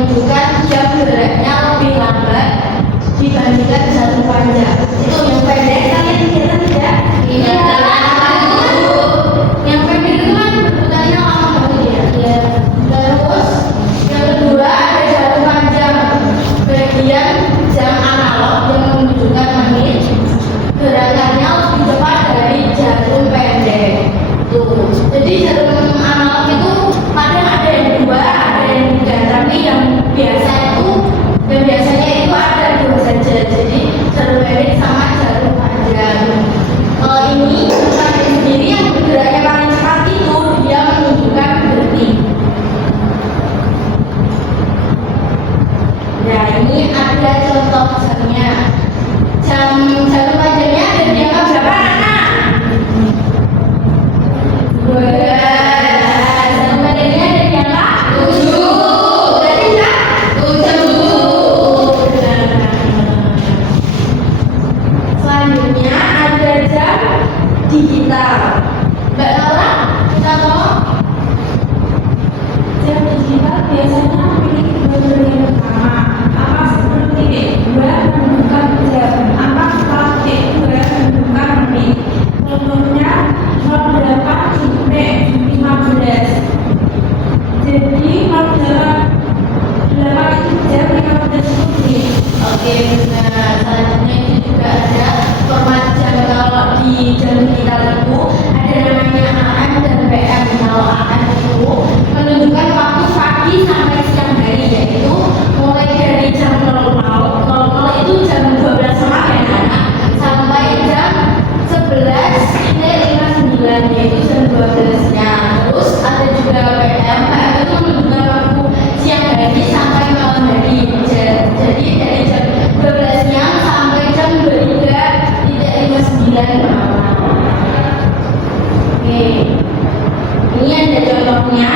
menunjukkan jam geraknya lebih lambat dibandingkan jarum panjang. Itu yang pendek kalian kira tidak? Iya. Yang pendek itu kan berputarnya lama banget ya. Terus yang kedua ada jarum panjang. Bagian jam analog yang menunjukkan menit gerakannya lebih cepat dari jarum pendek. Tuh. Jadi jarum analog itu kadang ada yang dua, ada yang tiga, tapi yang biasanya itu ada dua saja. Jadi jarum pendek sama jarum panjang. Kalau ini jarum sendiri yang bergeraknya paling cepat itu dia menunjukkan detik. Nah ini ada contoh jamnya. Jarum panjangnya ada di angka berapa anak? 12. Jarum pendeknya ada di angka 7. Berarti enggak? 7. Selanjutnya ada jam digital. Mbak Laura, kita mau Jam digital biasanya memiliki dua bagian utama. Angka seperti titik 2 menunjukkan jam, angka setelah titik 2 menunjukkan menit. Contohnya 08 sampai 15. Jadi 08 itu jam 15 menit. Oke, benar. Selanjutnya itu juga ada format jam. Kalau di jam digital itu ada namanya AM dan PM. Kalau AM itu menunjukkan waktu pagi sampai siang hari, yaitu mulai dari jam 00.00 itu jam 12 malam ya anak, sampai jam 11.59 yaitu jam 12-nya. Terus ada juga PM. PM itu menunjukkan waktu siang hari sampai malam hari. Jadi dari jam 12 siang sampai jam 23.59 malam. Oke, ini ada contohnya.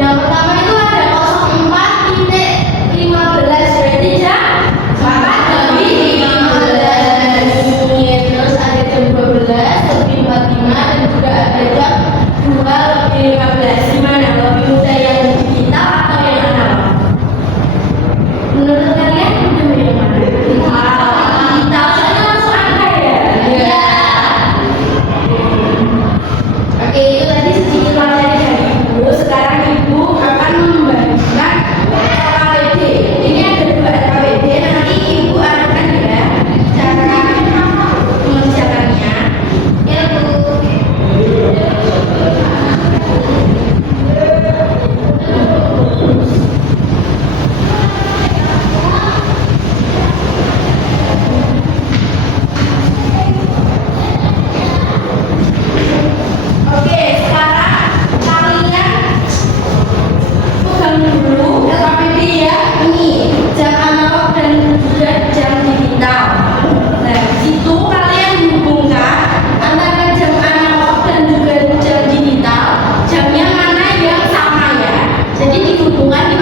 Yang pertama itu ada 04.15 berarti jam 4 lebih 15. Terus ada jam 12 lebih 45 dan juga ada jam 2 lebih 15. Gimana? Lebih mudah yang digital atau yang analog? Menurut kalian lebih yang mana? Digital saja langsung angka ya? Iya. Oke, itu tadi sedikit materi dari Ibu. Sekarang Ibu akan membagikan RKPD. Ini ada 2 RKPD. Nanti Ibu akan ya cara mengerjakannya. Ya Bu. Oke, sekarang kalian pegang dulu RKPD ya. Ini jam analog dan juga jam digital. Nah, di situ kalian hubungkan antara jam analog dan juga jam digital. Jamnya mana yang sama ya. Jadi dihubungkan